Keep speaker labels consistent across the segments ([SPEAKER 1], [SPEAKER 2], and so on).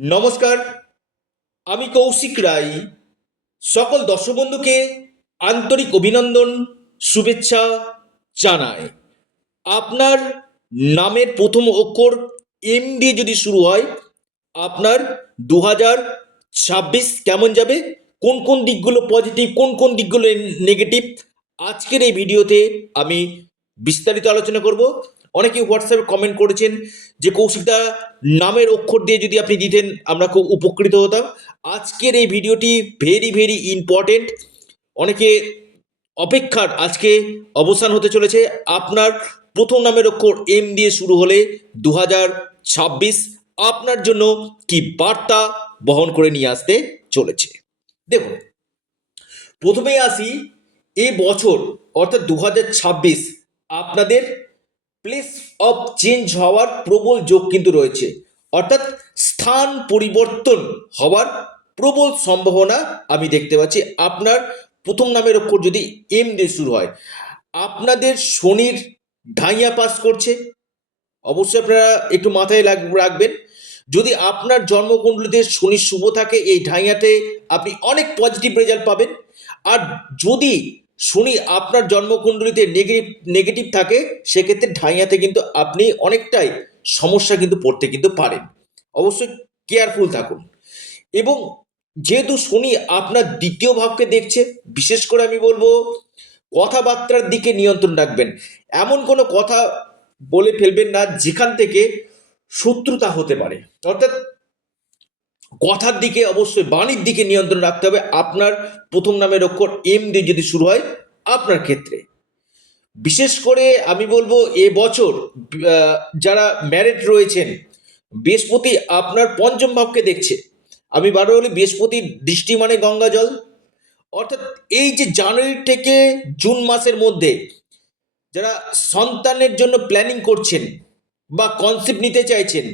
[SPEAKER 1] নমস্কার, আমি কৌশিক রায়। সকল দর্শক বন্ধুকে আন্তরিক অভিনন্দন, শুভেচ্ছা জানাই। আপনার নামের প্রথম অক্ষর এম দিয়ে যদি শুরু হয়, আপনার দু হাজার ছাব্বিশ কেমন যাবে? কোন কোন দিকগুলো পজিটিভ কোন কোন দিকগুলো নেগেটিভ আজকের এই ভিডিওতে আমি বিস্তারিত আলোচনা করব। অনেকে হোয়াটসঅ্যাপে কমেন্ট করেছেন যে, কৌশিকদা, নামের অক্ষর দিয়ে যদি আপনি দিতেন, আমরা খুব উপকৃত হতাম। আজকের এই ভিডিওটি ভেরি ভেরি ইম্পর্টেন্ট অনেকে অপেক্ষার আজকে অবসান হতে চলেছে। আপনার প্রথম নামের অক্ষর এম দিয়ে শুরু হলে দু আপনার জন্য কি বার্তা বহন করে নিয়ে আসতে চলেছে? দেখুন, প্রথমেই আসি এই বছর, অর্থাৎ দু আপনাদের প্লেস অফ চেঞ্জ হওয়ার প্রবল যোগ কিন্তু রয়েছে। অর্থাৎ স্থান পরিবর্তন হওয়ার প্রবল সম্ভাবনা আমি দেখতে পাচ্ছি। আপনার প্রথম নামের অক্ষর যদি এম দিয়ে শুরু হয়, আপনাদের শনির ঢাইয়া পাস করছে। অবশ্যই আপনারা একটু মাথায় রাখবেন। যদি আপনার জন্মকুণ্ডলিতে শনি শুভ থাকে, এই ঢাইয়াতে আপনি অনেক পজিটিভ রেজাল্ট পাবেন। আর যদি শনি আপনার জন্মকুণ্ডলিতে নেগেটিভ নেগেটিভ থাকে, সেক্ষেত্রে ঢাইয়াতে কিন্তু আপনি অনেকটাই সমস্যা কিন্তু পড়তে কিন্তু পারেন। অবশ্যই কেয়ারফুল থাকুন। এবং যেহেতু শনি আপনার দ্বিতীয় ভাবকে দেখছে, বিশেষ করে আমি বলব কথাবার্তার দিকে নিয়ন্ত্রণ রাখবেন। এমন কোনো কথা বলে ফেলবেন না যেখান থেকে শত্রুতা হতে পারে। অর্থাৎ কথার দিকে অবশ্যই বাণীর দিকে নিয়ন্ত্রণ রাখতে হবে। আপনার প্রথম নামের অক্ষর এম দিয়ে যদি শুরু হয়, আপনার ক্ষেত্রে। বিশেষ করে আমি বলব, এ বছর যারা ম্যারেড রয়েছেন, বৃহস্পতি আপনার পঞ্চম ভাবকে দেখছে। আমি বারো বলি বৃহস্পতির দৃষ্টি মানে গঙ্গা জল। অর্থাৎ এই যে জানুয়ারি থেকে জুন মাসের মধ্যে যারা সন্তানের জন্য প্ল্যানিং করছেন বা কনসেপ্ট নিতে চাইছেন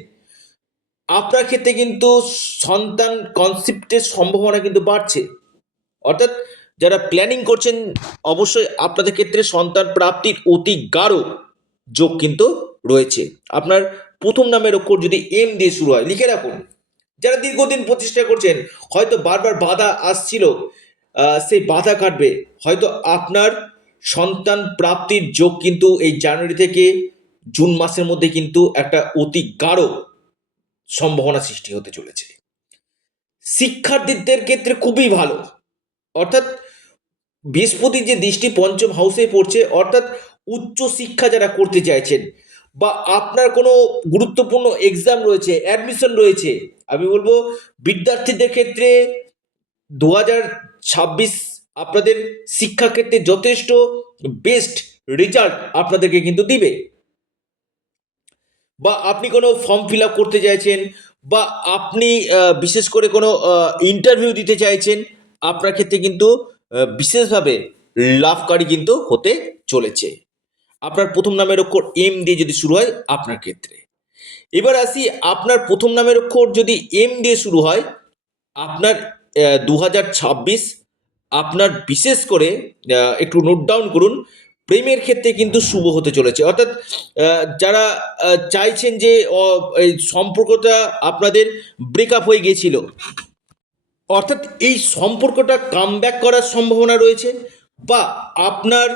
[SPEAKER 1] আপনার ক্ষেত্রে কিন্তু সন্তান কনসেপ্টের সম্ভাবনা কিন্তু বাড়ছে। অর্থাৎ যারা প্ল্যানিং করছেন, অবশ্যই আপনাদের ক্ষেত্রে সন্তান প্রাপ্তির অতি গাঢ় যোগ কিন্তু রয়েছে। আপনার প্রথম নামের অক্ষর যদি এম দিয়ে শুরু হয়, লিখে রাখুন। যারা দীর্ঘদিন প্রতিষ্ঠা করছেন, হয়তো বারবার বাধা আসছিল সেই বাধা কাটবে। হয়তো আপনার সন্তান প্রাপ্তির যোগ কিন্তু এই জানুয়ারি থেকে জুন মাসের মধ্যে কিন্তু একটা অতি গাঢ় সম্ভাবনা সৃষ্টি হতে চলেছে। শিক্ষার্থীদের ক্ষেত্রে খুবই ভালো। অর্থাৎ বৃহস্পতির যে দৃষ্টি পঞ্চম হাউসে পড়ছে, অর্থাৎ উচ্চ শিক্ষা যারা করতে চাইছেন বা আপনার কোনো গুরুত্বপূর্ণ এক্সাম রয়েছে অ্যাডমিশন রয়েছে, আমি বলব বিদ্যার্থীদের ক্ষেত্রে দু হাজার ছাব্বিশ আপনাদের শিক্ষাক্ষেত্রে যথেষ্ট বেস্ট রেজাল্ট আপনাদেরকে কিন্তু দিবে। বা আপনি কোনো ফর্ম ফিল আপ করতে চাইছেন, বা আপনি বিশেষ করে কোনো ইন্টারভিউ দিতে চাইছেন, আপনার ক্ষেত্রে কিন্তু বিশেষভাবে লাভকারী কিন্তু হতে চলেছে। আপনার প্রথম নামের অক্ষর এম দিয়ে যদি শুরু হয়, আপনার ক্ষেত্রে। এবার আসি, আপনার প্রথম নামের অক্ষর যদি এম দিয়ে শুরু হয়, আপনার দু হাজার ছাব্বিশ, আপনার বিশেষ করে একটু নোট ডাউন করুন প্রেমের ক্ষেত্রে কিন্তু শুভ হতে চলেছে। অর্থাৎ যারা চাইছেন যে এই সম্পর্কটা আপনাদের ব্রেকআপ হয়ে গিয়েছিল অর্থাৎ এই সম্পর্কটা কাম করার সম্ভাবনা রয়েছে বা আপনার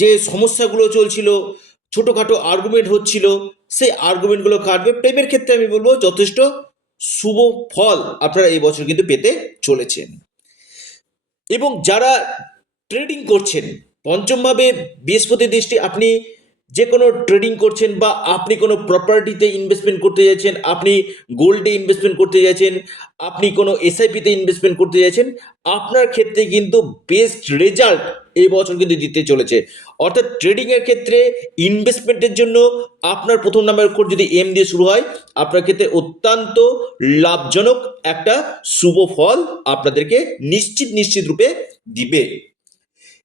[SPEAKER 1] যে সমস্যাগুলো চলছিল, ছোটোখাটো আর্গুমেন্ট হচ্ছিল, সেই আর্গুমেন্টগুলো কাটবে। প্রেমের ক্ষেত্রে আমি বলব যথেষ্ট শুভ ফল আপনারা এই বছর কিন্তু পেতে চলেছেন। এবং যারা ট্রেডিং করছেন। পঞ্চমভাবে বৃহস্পতি দৃষ্টি, আপনি যে কোনো ট্রেডিং করছেন বা আপনি কোনো প্রপার্টিতে ইনভেস্টমেন্ট করতে চাইছেন আপনি গোল্ডে ইনভেস্টমেন্ট করতে চাইছেন আপনি কোনো এসআইপিতে ইনভেস্টমেন্ট করতে চাইছেন আপনার ক্ষেত্রে কিন্তু বেস্ট রেজাল্ট এই বছর কিন্তু দিতে চলেছে। অর্থাৎ ট্রেডিংয়ের ক্ষেত্রে ইনভেস্টমেন্টের জন্য আপনার প্রথম নাম্বার অক্ষর যদি এম দিয়ে শুরু হয়, আপনার ক্ষেত্রে অত্যন্ত লাভজনক একটা শুভ ফল আপনাদেরকে নিশ্চিত নিশ্চিত রূপে দিবে।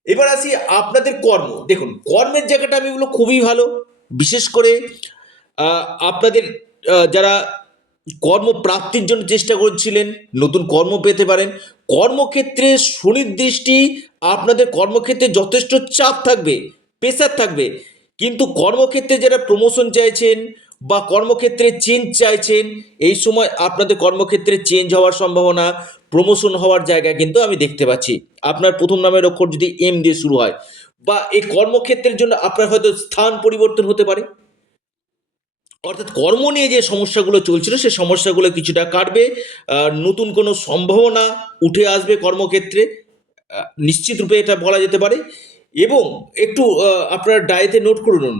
[SPEAKER 1] এবার আসি আপনাদের কর্ম। দেখুন, কর্মের জায়গাটা আমি বলব খুবই ভালো। বিশেষ করে আপনাদের যারা কর্মপ্রাপ্তির জন্য চেষ্টা করছিলেন, নতুন কর্ম পেতে পারেন, কর্মক্ষেত্রে সুনির্দিষ্টি, আপনাদের কর্মক্ষেত্রে যথেষ্ট চাপ থাকবে প্রেশার থাকবে। কিন্তু কর্মক্ষেত্রে যারা প্রমোশন চাইছেন বা কর্মক্ষেত্রে চেঞ্জ চাইছেন, এই সময় আপনাদের কর্মক্ষেত্রে চেঞ্জ হওয়ার সম্ভাবনা প্রমোশন হওয়ার জায়গা কিন্তু আমি দেখতে পাচ্ছি। আপনার প্রথম নামের অক্ষর যদি এম দিয়ে শুরু হয়, বা এই কর্মক্ষেত্রের জন্য আপনার হয়তো স্থান পরিবর্তন হতে পারে। অর্থাৎ কর্ম নিয়ে যে সমস্যাগুলো চলছিল, সে সমস্যাগুলো কিছুটা কাটবে নতুন কোনো সম্ভাবনা উঠে আসবে কর্মক্ষেত্রে নিশ্চিত রূপে এটা বলা যেতে পারে। এবং একটু আপনারা ডায়েতে নোট করুন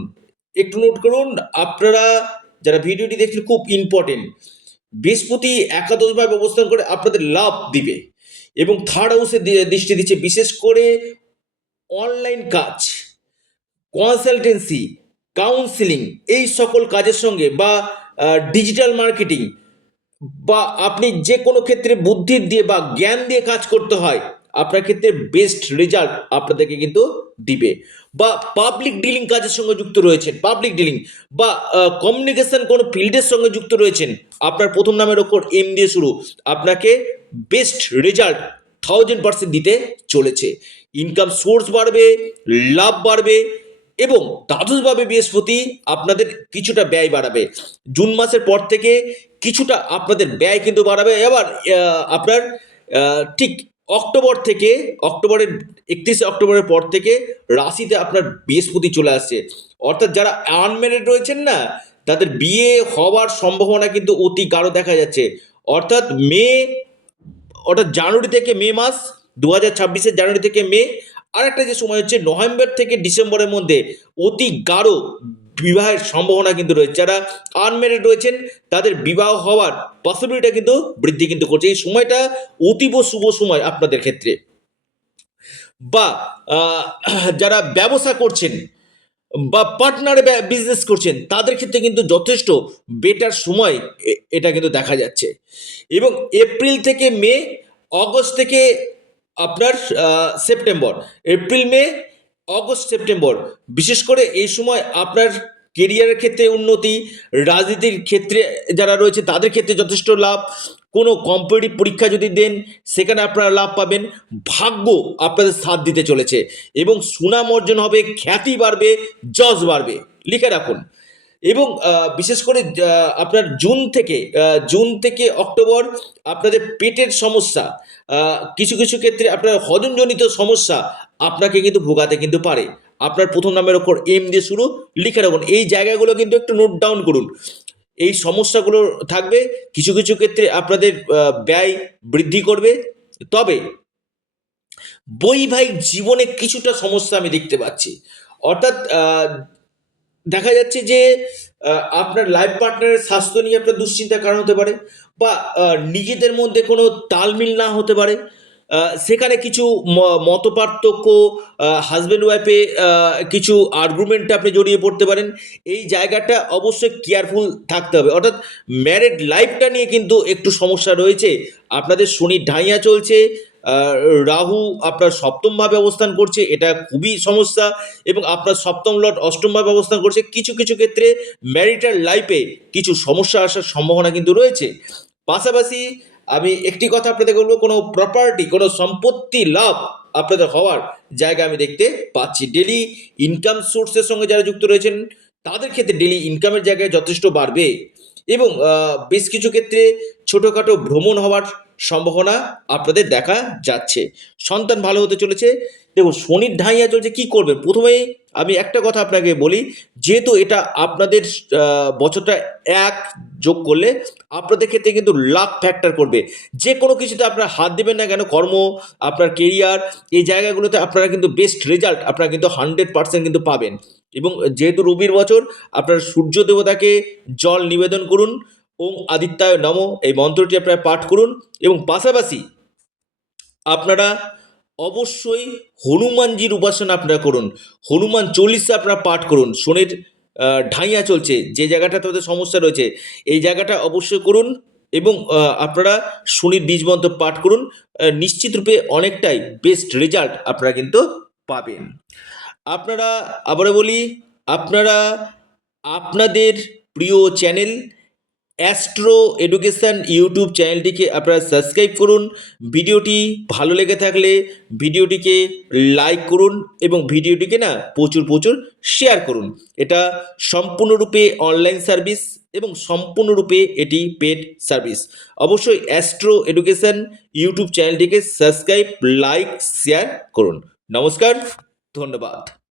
[SPEAKER 1] একটু নোট করুন, আপনারা যারা ভিডিওটি দেখছেন খুব ইম্পর্টেন্ট বৃহস্পতি একাদশভাবে অবস্থান করে আপনাদের লাভ দিবে এবং থার্ড হাউসে দৃষ্টি দিচ্ছে। বিশেষ করে অনলাইন কাজ কনসালটেন্সি কাউন্সিলিং এই সকল কাজের সঙ্গে বা ডিজিটাল মার্কেটিং বা আপনি যে কোনো ক্ষেত্রে বুদ্ধি দিয়ে বা জ্ঞান দিয়ে কাজ করতে হয় আপনার ক্ষেত্রে বেস্ট রেজাল্ট আপনাদেরকে কিন্তু দিবে। বা পাবলিক ডিলিং কাজের সঙ্গে যুক্ত রয়েছেন পাবলিক ডিলিং বা কমিউনিকেশন কোনো ফিল্ডের সঙ্গে যুক্ত রয়েছেন, আপনার প্রথম নামের ওপর এম দিয়ে শুরু, আপনাকে বেস্ট রেজাল্ট থাউজেন্ড পার্সেন্ট দিতে চলেছে। ইনকাম সোর্স বাড়বে, লাভ বাড়বে এবং দ্বাদশভাবে বৃহস্পতি আপনাদের কিছুটা ব্যয় বাড়াবে। জুন মাসের পর থেকে কিছুটা আপনাদের ব্যয় কিন্তু বাড়াবে। এবার আপনার ঠিক অক্টোবর থেকে, অক্টোবরের, একত্রিশে অক্টোবরের পর থেকে রাশিতে আপনার বৃহস্পতি চলে আসছে। অর্থাৎ যারা আনম্যারিড রয়েছেন না, তাদের বিয়ে হওয়ার সম্ভাবনা কিন্তু অতি গাঢ় দেখা যাচ্ছে। অর্থাৎ মে, অর্থাৎ জানুয়ারি থেকে মে মাস দু হাজার ছাব্বিশের জানুয়ারি থেকে মে আর একটা যে সময় হচ্ছে নভেম্বর থেকে ডিসেম্বরের মধ্যে অতি গাঢ় বিবাহের সম্ভাবনা কিন্তু রয়েছে। যারা আনম্যারিড রয়েছেন, তাদের বিবাহ হওয়ার পসিবিলিটা কিন্তু বৃদ্ধি কিন্তু করছে। এই সময়টা অতীব শুভ সময় আপনাদের ক্ষেত্রে। বা যারা ব্যবসা করছেন বা পার্টনারে বিজনেস করছেন, তাদের ক্ষেত্রে কিন্তু যথেষ্ট বেটার সময় এটা কিন্তু দেখা যাচ্ছে। এবং এপ্রিল থেকে মে অগস্ট থেকে আপনার September April May August September বিশেষ করে এই সময় আপনার কেরিয়ারের ক্ষেত্রে উন্নতি, রাজনীতির ক্ষেত্রে যারা রয়েছে তাদের ক্ষেত্রে যথেষ্ট লাভ। কোনো কম্পিটিটিভ পরীক্ষা যদি দেন, সেখানে আপনারা লাভ পাবেন। ভাগ্য আপনাদের সাথ দিতে চলেছে এবং সুনাম অর্জন হবে, খ্যাতি বাড়বে, যশ বাড়বে। লিখে রাখুন। এবং বিশেষ করে আপনার জুন থেকে জুন থেকে অক্টোবর আপনাদের পেটের সমস্যা কিছু কিছু ক্ষেত্রে আপনার হজমজনিত সমস্যা আপনাকে কিন্তু ভোগাতে কিন্তু পারে। আপনার প্রথম নামের ওপর এম দিয়ে শুরু, লিখে রাখুন। এই জায়গাগুলো কিন্তু একটু নোট ডাউন করুন। এই সমস্যাগুলো থাকবে, কিছু কিছু ক্ষেত্রে আপনাদের ব্যয় বৃদ্ধি করবে। তবে বৈবাহিক জীবনে কিছুটা সমস্যা আমি দেখতে পাচ্ছি। অর্থাৎ দেখা যাচ্ছে যে আপনার লাইফ পার্টনারের স্বাস্থ্য নিয়ে আপনার দুশ্চিন্তার কারণ হতে পারে বা নিজেদের মধ্যে কোনো তালমিল না হতে পারে। সেখানে কিছু মত পার্থক্য হাজব্যান্ড ওয়াইফে কিছু আর্গুমেন্টে আপনি জড়িয়ে পড়তে পারেন। এই জায়গাটা অবশ্যই কেয়ারফুল থাকতে হবে। অর্থাৎ ম্যারেড লাইফটা নিয়ে কিন্তু একটু সমস্যা রয়েছে। আপনাদের শনি ঢাইয়া চলছে রাহু আপনার সপ্তমভাবে অবস্থান করছে, এটা খুবই সমস্যা। এবং আপনার সপ্তম লট অষ্টমভাবে অবস্থান করছে। কিছু কিছু ক্ষেত্রে ম্যারিটাল লাইফে কিছু সমস্যা আসার সম্ভাবনা কিন্তু রয়েছে। পাশাপাশি আমি একটি কথা আপনাদের বলব, কোনো প্রপার্টি কোনো সম্পত্তি, লাভ আপনাদের হওয়ার জায়গা আমি দেখতে পাচ্ছি। ডেলি ইনকাম সোর্সের সঙ্গে যারা যুক্ত রয়েছেন, তাদের ক্ষেত্রে ডেলি ইনকামের জায়গায় যথেষ্ট বাড়বে। এবং বেশ কিছু ক্ষেত্রে ছোটোখাটো ভ্রমণ হওয়ার সম্ভাবনা আপনাদের দেখা যাচ্ছে। সন্তান ভালো হতে চলেছে দেখুন, শনির ঢাইয়া চলছে কি করবেন? প্রথমেই আমি একটা কথা আপনাকে বলি, যেহেতু এটা আপনাদের বছরটা এক যোগ করলে আপনাদের ক্ষেত্রে কিন্তু লাভ ফ্যাক্টর করবে। যে কোনো কিছুতে আপনারা হাত দেবেন না কেন, কর্ম, আপনার কেরিয়ার এই জায়গাগুলোতে আপনারা কিন্তু বেস্ট রেজাল্ট আপনারা কিন্তু হান্ড্রেড পার্সেন্ট কিন্তু পাবেন। এবং যেহেতু রবির বছর, আপনার সূর্য দেবতাকে জল নিবেদন করুন, ওম আদিত্যায় নম, এই মন্ত্রটি আপনারা পাঠ করুন এবং পাশাপাশি আপনারা অবশ্যই হনুমানজির উপাসনা আপনারা করুন। হনুমান চল্লিশে আপনারা পাঠ করুন। শনির ঢাইয়া চলছে। যে জায়গাটা ওদের সমস্যা রয়েছে, এই জায়গাটা অবশ্যই করুন এবং আপনারা শনির বীজ মন্ত্র পাঠ করুন। নিশ্চিত রূপে অনেকটাই বেস্ট রেজাল্ট আপনারা কিন্তু পাবেন। আপনারা, আবারও বলি, আপনারা, আপনাদের প্রিয় চ্যানেল অ্যাস্ট্রো এডুকেশন ইউটিউব চ্যানেলটিকে আপনারা সাবস্ক্রাইব করুন। ভিডিওটি ভালো লেগে থাকলে ভিডিওটিকে লাইক করুন এবং ভিডিওটিকে না প্রচুর প্রচুর শেয়ার করুন। এটা সম্পূর্ণরূপে অনলাইন সার্ভিস এবং সম্পূর্ণরূপে এটি পেড সার্ভিস অবশ্যই অ্যাস্ট্রো এডুকেশন ইউটিউব চ্যানেলটিকে সাবস্ক্রাইব লাইক শেয়ার করুন। নমস্কার, ধন্যবাদ।